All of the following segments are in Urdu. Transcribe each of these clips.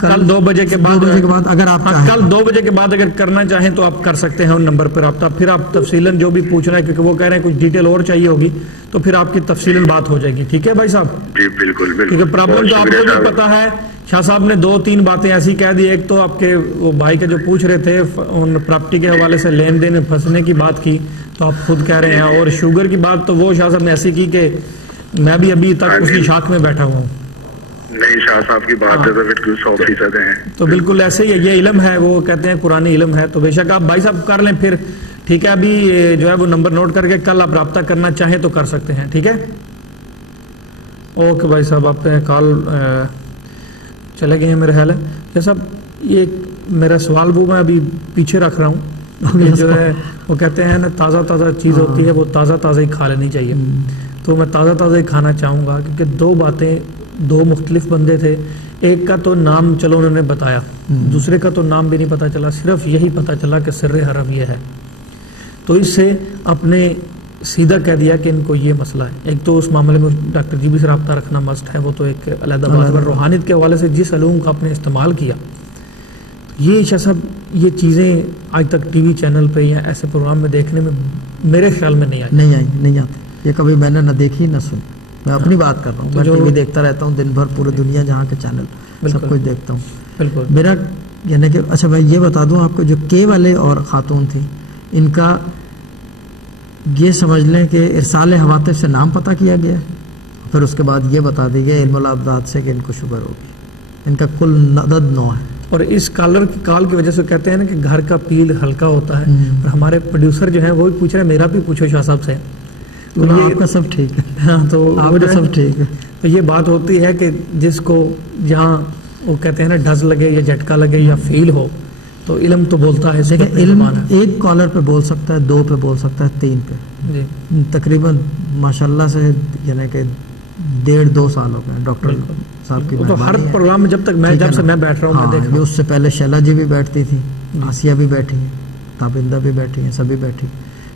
کل 2 بجے کے بعد اگر آپ کل 2 بجے کے بعد اگر کرنا چاہیں تو آپ کر سکتے ہیں ان نمبر پر رابطہ. پھر آپ تفصیلاً جو بھی پوچھنا ہے, کیونکہ وہ کہہ رہے ہیں کچھ ڈیٹیل اور چاہیے ہوگی, تو پھر آپ کی تفصیلاً بات ہو جائے گی. ٹھیک ہے بھائی صاحب؟ جی بالکل بالکل. کیونکہ پرابلم تو آپ کو بھی پتا ہے, شاہ صاحب نے 2-3 باتیں ایسی کہہ دی. ایک تو آپ کے وہ بھائی کے جو پوچھ رہے تھے ان پراپرٹی کے حوالے سے لین دین پھنسنے کی بات کی, تو آپ خود کہہ رہے ہیں. اور شوگر کی بات تو وہ شاہ صاحب نے ایسی کی کہ میں بھی ابھی تک اس کی شاخ میں بیٹھا ہوا ہوں. نہیں, شاہ صاحب کی بات ہے تو بالکل 100% ہیں. تو بالکل ایسے ہی ہے, یہ علم ہے, وہ کہتے ہیں قرآنی علم ہے. تو بے شک آپ بھائی صاحب کر لیں پھر. ٹھیک ہے, ابھی جو ہے وہ نمبر نوٹ کر کے کل آپ رابطہ کرنا چاہیں تو کر سکتے ہیں. ٹھیک ہے, اوکے بھائی صاحب. آپ کال چلے گئے ہیں میرے خیال ہے. جیسا یہ میرا سوال وہ میں ابھی پیچھے رکھ رہا ہوں. جو ہے وہ کہتے ہیں نا تازہ تازہ چیز ہوتی ہے, وہ تازہ تازہ ہی کھا لینی چاہیے. تو میں تازہ تازہ ہی کھانا چاہوں گا, کیونکہ 2 باتیں 2 مختلف بندے تھے. ایک کا تو نام چلو انہوں نے بتایا, دوسرے کا تو نام بھی نہیں پتا چلا, صرف یہی پتا چلا کہ سر حرف یہ ہے. تو اس سے اپنے سیدھا کہہ دیا کہ ان کو یہ مسئلہ ہے. ایک تو اس معاملے میں ڈاکٹر جی بھی سے رابطہ رکھنا مسٹ ہے, وہ تو ایک علیحدہ بات ہے. روحانیت کے حوالے سے جس علوم کا آپ نے استعمال کیا, یہ شاہ صاحب یہ چیزیں آج تک ٹی وی چینل پہ یا ایسے پروگرام میں دیکھنے میں میرے خیال میں نہیں آتی. یہ کبھی میں نے نہ دیکھی نہ سنی. میں اپنی بات کر رہا ہوں, میں ٹی وی دیکھتا رہتا ہوں دن بھر, پورے دنیا جہاں کے چینل سب کچھ دیکھتا ہوں. بالکل میرا یعنی کہ اچھا میں یہ بتا دوں آپ کو, جو کے والے اور خاتون تھی, ان کا یہ سمجھ لیں کہ ارسال حواتف سے نام پتہ کیا گیا, پھر اس کے بعد یہ بتا دی گیا علم الابداد سے کہ ان کو شوگر ہوگی. ان کا کل عدد 9 ہے. اور اس کالر کی کال کی وجہ سے کہتے ہیں نا کہ گھر کا پیل ہلکا ہوتا ہے. اور ہمارے پروڈیوسر جو ہیں وہ بھی پوچھ رہے ہیں, میرا بھی پوچھو شاہ صاحب سے. تو آپ کا سب ٹھیک ہے. ہاں, تو آپ کا سب ٹھیک ہے. تو یہ بات ہوتی ہے کہ جس کو جہاں وہ کہتے ہیں نا ڈھز لگے یا جھٹکا لگے یا فیل ہو, تو علم تو بولتا ہے. دیکھیں علم ایک کالر پہ بول سکتا ہے, 2 پہ بول سکتا ہے, 3 پہ. جی تقریباً ماشاءاللہ سے یعنی کہ 1.5-2 سال ہو گئے ڈاکٹر صاحب کی. تو ہر پروگرام میں جب سے میں بیٹھ رہا ہوں, میں دیکھ رہا ہوں. اس سے پہلے شیلا جی بھی بیٹھتی تھی, آسیہ بھی بیٹھی ہیں, تابندہ بھی بیٹھی ہیں, سبھی بیٹھی.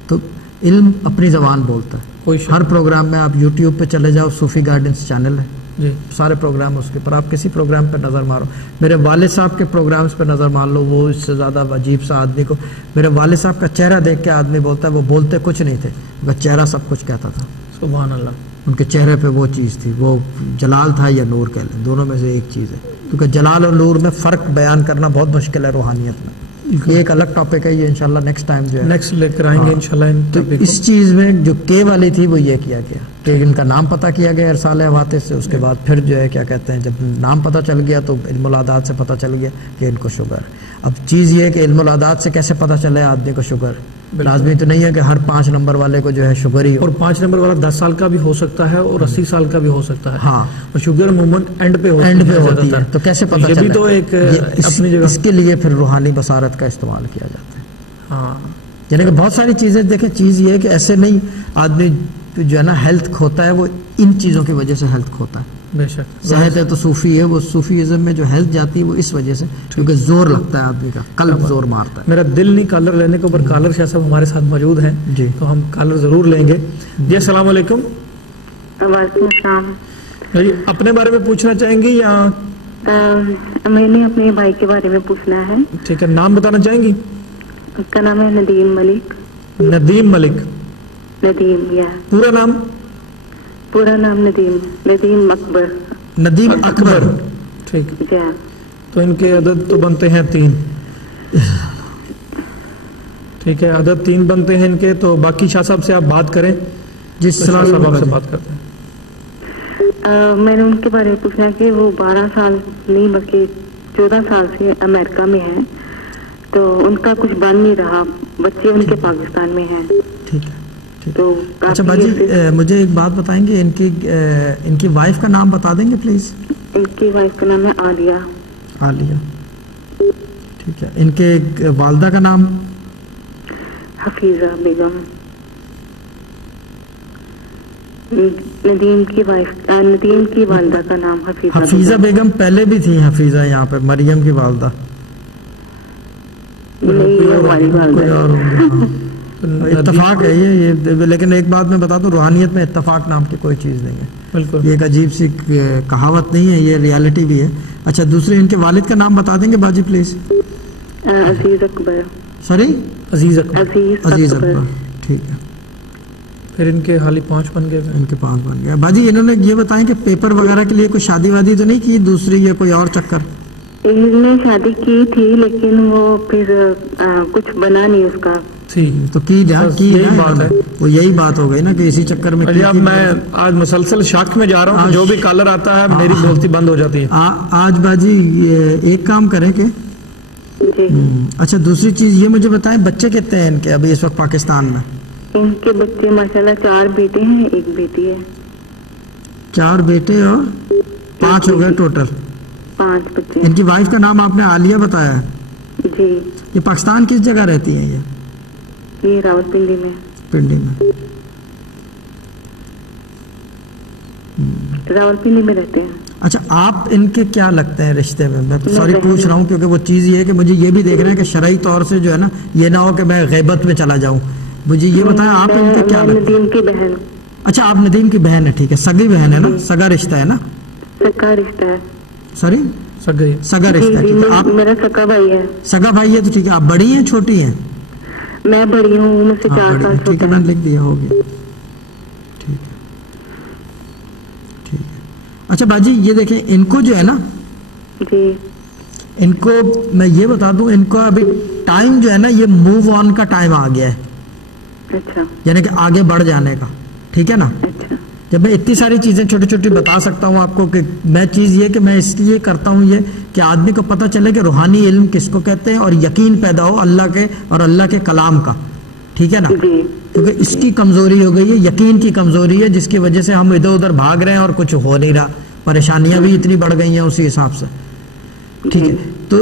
تو علم اپنی زبان بولتا ہے. ہر پروگرام میں آپ یوٹیوب پہ چلے جاؤ, صوفی گارڈنز چینل ہے, جی سارے پروگرام اس کے پر. آپ کسی پروگرام پہ نظر مارو, میرے والد صاحب کے پروگرامز پہ نظر مار لو, وہ اس سے زیادہ عجیب سا آدمی کو, میرے والد صاحب کا چہرہ دیکھ کے آدمی بولتا ہے وہ بولتے کچھ نہیں تھے, وہ چہرہ سب کچھ کہتا تھا. سبحان اللہ. ان کے چہرے پہ وہ چیز تھی, وہ جلال تھا یا نور کہہ لیں, دونوں میں سے ایک چیز ہے. کیونکہ جلال اور نور میں فرق بیان کرنا بہت مشکل ہے روحانیت میں. یہ ایک الگ ٹاپک ہے, یہ انشاءاللہ نیکسٹ ٹائم جو ہے نیکسٹ لے کر آئیں گے انشاءاللہ. اس چیز میں جو کے والی تھی وہ یہ کیا گیا کہ ان کا نام پتہ کیا گیا ارسال حواتف سے. اس کے بعد پھر جو ہے کیا کہتے ہیں, جب نام پتہ چل گیا تو علم العادات سے پتہ چل گیا کہ ان کو شوگر ہے. اب چیز یہ ہے کہ علم العادات سے کیسے پتہ چلے آدمی کو شوگر. لازمی تو نہیں ہے کہ ہر 5 نمبر والے کو جو ہے شوگر ہی ہو. اور 5 نمبر والا 10 سال کا بھی ہو سکتا ہے اور 80 سال کا بھی ہو سکتا ہے. ہاں, اور شوگر عموماً اینڈ پہ ہوتی ہے. تو کیسے پتہ چلے؟ تو ایک اپنی جگہ اس کے لیے پھر روحانی بصارت کا استعمال کیا جاتا ہے. ہاں, یعنی کہ بہت ساری چیزیں دیکھیں. چیز یہ ہے کہ ایسے نہیں آدمی جو ہے نا ہیلتھ کھوتا ہے, وہ ان چیزوں کی وجہ سے ہیلتھ کھوتا ہے. بے شک صحت ہے تو صوفی ہے, وہ صوفیزم میں جو ہیلتھ جاتی ہے وہ اس وجہ سے, کیونکہ زور لگتا ہے آدمی کا, قلب زور مارتا ہے. میرا دل نہیں کالر لینے کو, پر کالر شاہ صاحب ہمارے ساتھ موجود ہیں, جی تو ہم کالر ضرور لیں گے. جی السلام علیکم. وعلیکم السلام. جی اپنے بارے میں پوچھنا چاہیں گی یا میں نے اپنے بھائی کے بارے میں پوچھنا ہے. ٹھیک ہے, نام بتانا چاہیں گی؟ اس کا نام ہے ندیم ملک. ندیم ملک. ندیم یا پورا نام؟ پورا نام ندیم اکبر. ندیم اکبر. ٹھیک ہے, تو ان کے عدد تو بنتے ہیں 3. ٹھیک ہے, عدد 3 بنتے ہیں ان کے. تو باقی شاہ صاحب سے آپ بات کریں. جس صاحب آپ سے بات کرتے ہیں. میں نے ان کے بارے میں پوچھنا کہ وہ 12 سال نہیں بلکہ 14 سال سے امریکہ میں ہیں, تو ان کا کچھ بن نہیں رہا, بچے ان کے پاکستان میں ہیں. ٹھیک ہے. تو اچھا باجی مجھے ایک بات بتائیں گے, ان کی وائف کا نام بتا دیں گے پلیز؟ ان کی وائف کا نام ہے عالیہ. عالیہ. ٹھیک ہے. ان کے والدہ کا نام؟ حفیظہ بیگم. ندیم کی والدہ کا نام حفیظہ بیگم. پہلے بھی تھی حفیظہ یہاں پہ, مریم کی والدہ. اتفاق ہے یہ لیکن ایک بات میں بتا دوں، روحانیت میں اتفاق نام کی کوئی چیز نہیں ہے. بالکل یہ ایک عجیب سی کہاوت نہیں ہے، یہ ریالٹی بھی ہے. اچھا دوسرے ان کے والد کا نام بتا دیں گے باجی پلیز؟ Aziz Akbar. سوری عزیز اکبر. عزیز اکبر. ٹھیک ہے. پھر ان کے حالی 5 بن گئے. ان کے 5 بن گیا. باجی انہوں نے یہ بتائیں کہ پیپر وغیرہ کے لیے کوئی شادی وادی تو نہیں کی دوسری یا کوئی اور چکر؟ انہوں نے شادی کی تھی لیکن وہ پھر کچھ بنا نہیں اس کا. تو کی یہی بات ہے. وہ یہی بات ہو گئی نا کہ اسی چکر میں. اب میں آج مسلسل شک میں جا رہا ہوں، جو بھی کالر آتا ہے میری بولتی بند ہو جاتی ہے. آج باجی ایک کام کریں کہ اچھا دوسری چیز یہ مجھے بتائیں بچے کتنے ہیں ان کے ابھی اس وقت پاکستان میں؟ ان کے بچے ماشاءاللہ 4 بیٹے ہیں 1 بیٹی ہے. 4 بیٹے اور 5 ہو گئے ٹوٹل. 5 بچے. ان کی وائف کا نام آپ نے عالیہ بتایا ہے. جی. یہ پاکستان کس جگہ رہتی ہیں؟ یہ راولپنڈی میں. پنڈی میں. راولپنڈی میں رہتے ہیں. اچھا آپ ان کے کیا لگتے ہیں رشتے میں؟ میں تو سوری پوچھ رہا ہوں کیونکہ وہ چیز یہ ہے کہ مجھے یہ بھی دیکھ رہے ہیں کہ شرعی طور سے جو ہے نا یہ نہ ہو کہ میں غیبت میں چلا جاؤں. مجھے یہ بتائیں آپ ان کے کیا لگتے ہیں؟ ندیم کی بہن. اچھا آپ ندیم کی بہن ہے. ٹھیک ہے. سگی بہن ہے نا؟ سگا رشتہ ہے نا؟ سگا رشتہ ہے. سوری سگا رشتہ ہے. آپ میرا سگا بھائی ہے. سگا بھائی ہے تو ٹھیک ہے. آپ بڑی ہیں چھوٹی ہیں؟ میں بڑی ہوں، مجھ سے 4 سال. ٹھیک ہے میں نے لکھ دیا ہوگی. ٹھیک ہے ٹھیک ہے. اچھا باجی یہ دیکھیں ان کو جو ہے نا جی ان کو میں یہ بتا دوں ان کو ابھی ٹائم جو ہے نا یہ موو آن کا ٹائم آ گیا ہے. اچھا. یعنی کہ آگے بڑھ جانے کا. ٹھیک ہے نا؟ اچھا. جب میں اتنی ساری چیزیں چھوٹی چھوٹی بتا سکتا ہوں آپ کو کہ میں چیز یہ کہ میں اس لیے کرتا ہوں یہ کہ آدمی کو پتہ چلے کہ روحانی علم کس کو کہتے ہیں اور یقین پیدا ہو اللہ کے اور اللہ کے کلام کا. ٹھیک ہے نا؟ کیونکہ اس کی کمزوری ہو گئی ہے، یقین کی کمزوری ہے، جس کی وجہ سے ہم ادھر ادھر بھاگ رہے ہیں اور کچھ ہو نہیں رہا. پریشانیاں بھی اتنی بڑھ گئی ہیں اسی حساب سے. ٹھیک ہے. تو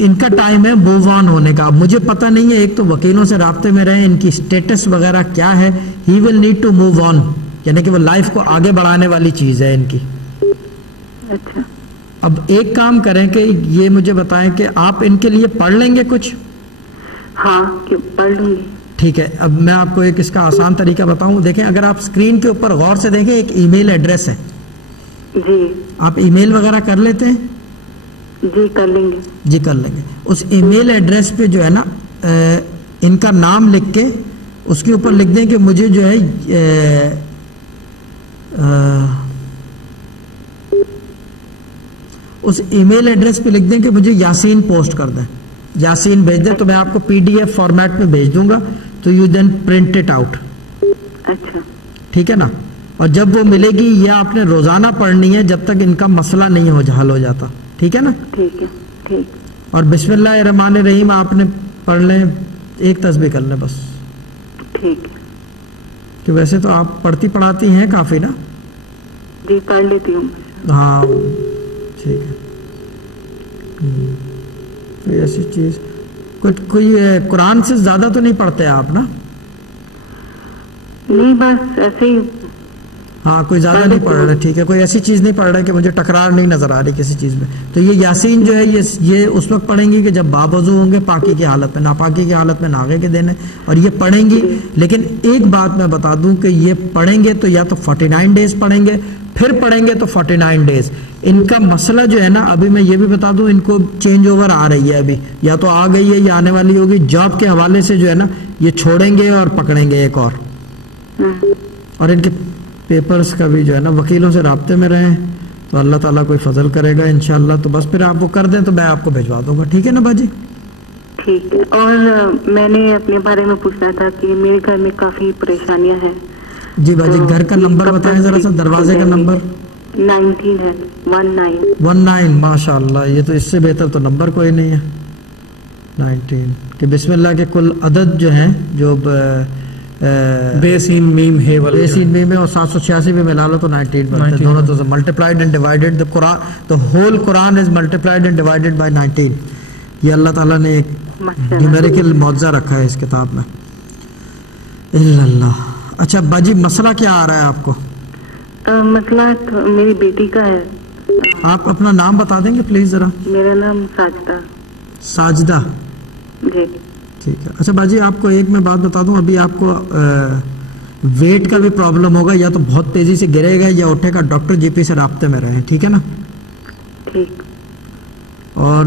ان کا ٹائم ہے موو آن ہونے کا. اب مجھے پتہ نہیں ہے، ایک تو وکیلوں سے رابطے میں رہے ان کی اسٹیٹس وغیرہ کیا ہے. He will need to move on, یعنی کہ وہ لائف کو آگے بڑھانے والی چیز ہے ان کی. اچھا. اب ایک کام کریں کہ یہ مجھے بتائیں کہ آپ ان کے لیے پڑھ لیں گے کچھ؟ ہاں پڑھ لوں گی. ٹھیک ہے. اب میں آپ کو ایک اس کا آسان طریقہ بتاؤں. دیکھیں اگر آپ اسکرین کے اوپر غور سے دیکھیں ایک ای میل ایڈریس ہے. جی. آپ ای میل وغیرہ کر لیتے ہیں؟ جی کر لیں گے. جی کر لیں گے. اس ای میل ایڈریس پہ جو ہے نا ان کا نام لکھ کے اس کے اوپر لکھ دیں کہ مجھے جو ہے اس ای میل ایڈریس پہ لکھ دیں کہ مجھے یاسین پوسٹ کر دیں، یاسین بھیج دیں. تو میں آپ کو PDF فارمیٹ میں بھیج دوں گا. تو you then print it out. اچھا. ٹھیک ہے نا؟ اور جب وہ ملے گی یہ آپ نے روزانہ پڑھنی ہے جب تک ان کا مسئلہ نہیں حل ہو جاتا. ٹھیک ہے نا؟ ٹھیک ہے. ٹھیک. اور بسم اللہ الرحمن الرحیم آپ نے پڑھ لیں، ایک تسبیح کر لیں بس. ٹھیک ہے. کہ ویسے تو آپ پڑھتی پڑھاتی ہیں کافی نا؟ جی پڑھ لیتی ہوں. ہاں ٹھیک ہے. کوئی ایسی چیز کوئی قرآن سے زیادہ تو نہیں پڑھتے آپ نا؟ نہیں بس ایسے ہی. ہاں کوئی زیادہ نہیں پڑھ رہا. ٹھیک ہے. کوئی ایسی چیز نہیں پڑھ رہا کہ مجھے ٹکرار نہیں نظر آ رہی کسی چیز میں. تو یہ یاسین جو ہے یہ اس وقت پڑھیں گی کہ جب باوضو ہوں گے، پاکی کی حالت میں، ناپاکی کی حالت میں ناغے کے دن ہے، اور یہ پڑھیں گی. لیکن ایک بات میں بتا دوں کہ یہ پڑھیں گے تو یا تو 49 ڈیز پڑھیں گے، پھر پڑھیں گے تو 49 ڈیز. ان کا مسئلہ جو ہے نا ابھی میں یہ بھی بتا دوں ان کو چینج اوور آ رہی ہے، ابھی یا تو آ گئی ہے یا آنے والی ہوگی. جاب کے حوالے سے جو ہے نا یہ چھوڑیں گے اور پکڑیں گے ایک اور ان کے پیپرز کا بھی جو ہے نا وکیلوں سے رابطے میں رہیں تو اللہ تعالیٰ کوئی فضل کرے گا انشاءاللہ. تو بس پھر آپ وہ کر دیں تو میں آپ کو بھیجوا دوں گا. ٹھیک ہے نا باجی؟ ٹھیک ہے. اور میں نے اپنے بارے میں پوچھنا تھا کہ میرے گھر میں کافی پریشانیاں ہیں. جی باجی گھر کا نمبر بتائیں ذرا سا، دروازے کا نمبر. 19 ہے. 19. ماشاء اللہ یہ تو اس سے بہتر تو نمبر کوئی نہیں ہے. 19 کہ بسم اللہ کے کل عدد جو ہیں جو بے سین میم ہے والے بے سین میم ہے اور 786 میں ملا لو تو 19 بنتے ہیں. دونوں تو multiplied and divided. the whole Quran is multiplied and divided by 19. یہ اللہ تعالیٰ نے ایک نیومیریکل معجزہ رکھا ہے اس کتاب میں. اللہ. اچھا باجی مسئلہ کیا آ رہا ہے آپ کو؟ مسئلہ میری بیٹی کا ہے. آپ اپنا نام بتا دیں گے پلیز ذرا؟ میرا نام ساجدہ. ساجدہ. جی. ٹھیک ہے. اچھا باجی آپ کو ایک میں بات بتا دوں, ابھی آپ کو ویٹ کا بھی پرابلم ہوگا, یا تو بہت تیزی سے گرے گا یا اٹھے گا, ڈاکٹر جی پی سے رابطے میں رہے, ٹھیک ہے نا. ٹھیک. اور